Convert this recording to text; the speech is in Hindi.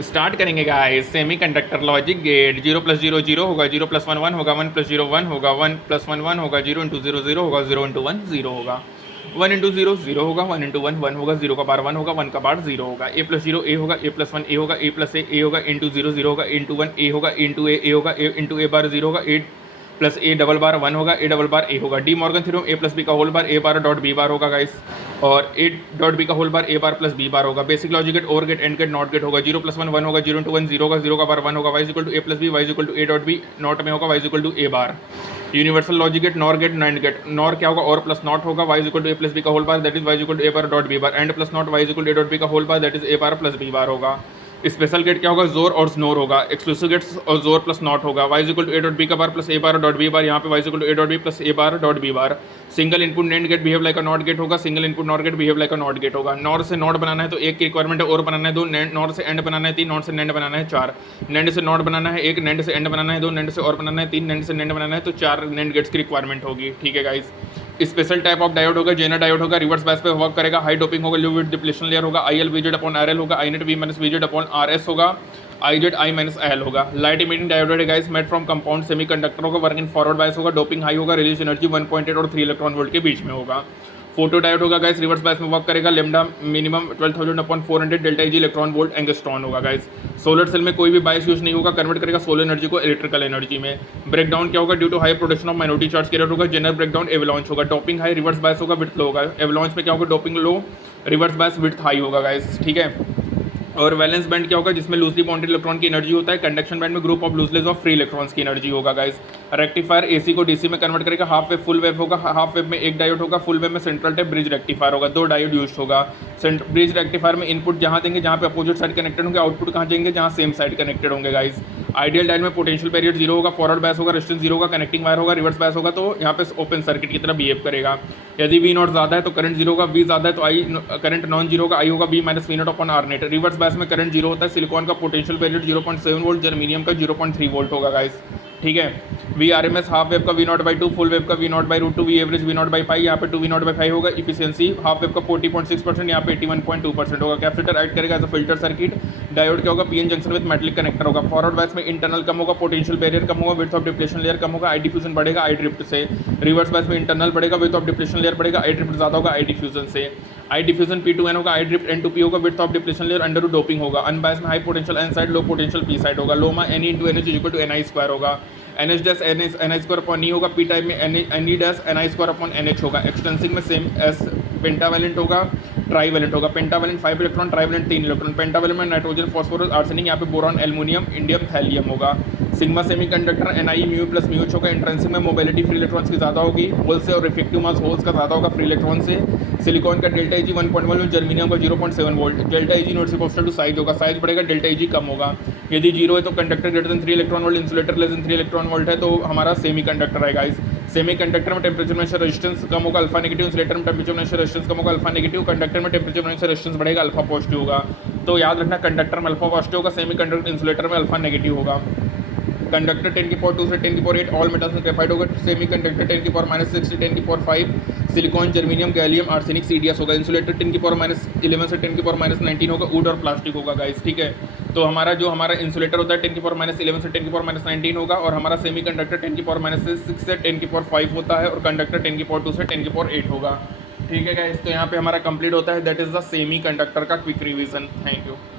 स्टार्ट करेंगे गाइस। सेमीकंडक्टर लॉजिक गेट, 0 + 0 0 होगा, 0 + 1 1 होगा, 1 + 0 1 होगा, 1 + 1 1 होगा, 0 × 0 0 होगा, 0 × 1 0 होगा, 1 × 0 0 होगा, 1 × 1 1 होगा, 0 का बार 1 होगा, 1 का बार 0 होगा, a + 0 a होगा, a + 1 a होगा, a + a होगा, × 0 0 होगा, × 1 a होगा, × a होगा, × a बार 0 होगा, a + a डबल बार 1 होगा, a डबल बार a होगा। De Morgan theorem a + b का whole bar a bar dot b bar होगा गाइस, और a डॉट b का whole bar a bar + b bar होगा। Basic logic gate, OR gate, AND gate, NOT gate होगा। 0 + 1 1 होगा, 0 × 1 0 होगा, 0 का बार 1 होगा, y = a + b, y = a dot b, not में होगा y = a bar. Universal logic gate, NOR gate, NAND gate. NOR क्या होगा, और प्लस नॉट होगा, y = a + b का whole bar, that is y = a bar dot b bar. And plus not, y = a dot b का whole bar, that is a bar + b bar होगा। स्पेशल गेट क्या होगा, जोर और स्नोर होगा। एक्सक्लूसिव गेट्स और जोर प्लस नॉट होगा, y = a डॉट b का bar plus a bar dot b bar, यहाँ पे y = a dot b plus a bar dot b bar. Single input NAND gate behave like a NOT gate होगा, single input NOT gate behave like a NOT gate होगा। नॉर से नॉट बनाना है तो एक की रिक्वायरमेंट है, और बनाना है 2, नॉर से एंड बनाना है 3, नॉट से नैंड बनाना है 4, नैंड से नॉट बनाना है 1, नैंड से एंड बनाना है 2, नैंड से और बनाना है 3, नैंड से नैंड बनाना है तो 4 नैंड गेट्स की रिक्वायरमेंट होगी। ठीक है guys. Special type of diode होगा, जेनर डायोड होगा, रिवर्स बायस पे वर्क करेगा, हाई डोपिंग होगा, लो विड्थ डिप्लेशन लेयर होगा, IL VZ/RL होगा, INET V - VZ/RS होगा, IZ I - IL होगा। लाइट इमिटिंग डायोड है guys, made from compound semiconductor होगा, वर्किंग फॉरवर्ड बायस होगा, डोपिंग हाई होगा, रिलीज एनर्जी 1.8 और 3 इलेक्ट्रॉन वोल्ट के बीच में होगा। फोटो डायोड होगा गाइस, रिवर्स बायस में वर्क करेगा, lambda minimum 12,000/400 delta Eg electron volt angstrom होगा गाइस। सोलर सेल में कोई भी बायस यूज नहीं होगा, कन्वर्ट करेगा सोलर एनर्जी को इलेक्ट्रिकल एनर्जी में। ब्रेकडाउन क्या होगा, due to high production of minority charge carrier होगा, जनरल ब्रेकडाउन एवलांच होगा। डोपिंग हाई, रिवर्स बायस होगा, विड्थ लो होगा। एवलांच में क्या होगा, doping low, reverse bias, width high होगा गाइस। ठीक है। और वैलेंस बैंड क्या होगा, जिसमें लूजली बाउंडेड इलेक्ट्रॉन की एनर्जी होता है। कंडक्शन बैंड में group of loosely of free electrons की एनर्जी होगा गाइस। रेक्टिफायर एसी को डीसी में कन्वर्ट करेगा, हाफ वेव फुल वेव होगा, हाफ वेव में एक डायोड होगा, फुल वेव में सेंट्रल टाइप ब्रिज रेक्टिफायर होगा, 2 डायोड यूज होगा। ब्रिज रेक्टिफायर में इनपुट जहाँ देंगे जहाँ पे अपोजिट साइड कनेक्टेड होंगे, आउटपुट कहाँ देंगे जहाँ सेम साइड कनेक्टेड होंगे गाइस। आइडियल डायल में पोटेंशियल बैरियर 0 होगा, फॉरवर्ड बायस होगा, रेजिस्टेंस 0 होगा, कनेक्टिंग वायर होगा, रिवर्स बायस होगा तो यहाँ पे ओपन सर्किट की तरह बिहेव करेगा। यदि वी नॉट ज़्यादा है तो करंट 0 होगा, वी ज़्यादा है तो आई करंट नॉन जीरो होगा, आई होगा V - V0/R net. Reverse bias में करंट 0 होता है, सिलिकॉन का पोटेंशियल बैरियर 0.7 वोल्ट, जर्मीनियम का 0.3 वोल्ट होगा गाइस। ठीक है। VRMS हाफ वेव का V0/2, फुल वेव का V0/√2, वी एवरेज V0/π, यहाँ पे 2 V0/5 होगा। इफिशियंसी हाफ वेव का 40.6%, यहाँ पे 81.2% होगा। कैपेसिटर ऐड करेगा as a filter circuit. Diode क्या होगा, PN junction with metallic connector होगा। फॉरवर्ड बायस में इंटरनल कम होगा, पोटेंशियल बैरियर कम होगा, विड्थ ऑफ डिप्लेशन लेयर कम होगा, आई डिफ्यूजन बढ़ेगा आई ड्रिफ्ट से। रिवर्स बायस में इंटरनल बढ़ेगा, विड्थ ऑफ डिप्लेशन लेयर बढ़ेगा, आई ड्रिफ्ट ज़्यादा होगा आई डिफ्यूजन से। आई डिफ्यूजन P2N होगा, आई ड्रिफ्ट N2P होगा, width of depletion layer under doping होगा। अनबायस में high potential N side, low potential P side होगा। लो में Ne × NH = NI² होगा। NH डैश NI² होगा। P टाइप में Ne डैश NI² NH होगा। एक्सटेंसिव में सेम S पेंटावैलेंट होगा, ट्राईवैलेंट होगा। Pentavalent 5 electron, trivalent 3 electron. Pentavalent में नाइट्रोजन, फॉस्फोरस, आर्सेनिक, यहाँ पे बोरॉन, एल्युमिनियम, इंडियम, थैलियम होगा। Sigma semiconductor Ni mu plus mu होगा। इंट्रेंसिक में मोबिलिटी फ्री इलेक्ट्रॉन्स की ज़्यादा होगी होल से, और इफेक्टिव मास होल्स का ज़्यादा होगा फ्री इलेक्ट्रॉन से। सिलिकॉन का डेल्टा Eg 1.1, जर्मीनियम का 0.7 वोल्ट। डेल्टा Eg नोट से टू साइज होगा, साइज बढ़ेगा डेल्टा Eg कम होगा। यदि 0 है तो conductor greater than 3 electron volt, insulator less than 3 electron volt है तो हमारा सेमी कंडक्टर है गाइस। सेमी कंडक्टर में टेम्परेचर में रेजिस्टेंस कम होगा, अल्फा नेगेटिव। इंसुलेटर में टेम्परेचर में रेजिस्टेंस कम होगा, अल्फा नेगेटिव। कंडक्टर में टेम्परेचर में रेजिस्टेंस बढ़ेगा, अल्फा पॉजिटिव होगा। तो याद रखना, कंडक्टर में अल्फा पॉजिटिव होगा, सेमी कंडक्टर इंसुलेटर में अल्फा नेगेटिव होगा। कंडक्टर 10⁴ से 10⁴ ऑल मेटल्स में ग्रेफाइट होगा। सेमी कंडक्टर 10⁻6 से 10⁵, silicon, germanium, gallium, arsenic, CDS होगा। इंसुलेटर 10⁻11 से 10�19 होगा, वुड और प्लास्टिक होगा गाइस। ठीक है। तो हमारा इंसुलेटर होता है 10⁻11 से 10⁻19 होगा, और हमारा सेमी कंडक्टर 10⁻6 से 10⁵ होता है, और कंडक्टर 10⁵2 से 10⁵8 होगा। ठीक है गाइस। तो यहाँ पे हमारा कंप्लीट होता है, that is the semi conductor का क्विक रिवीजन। Thank you.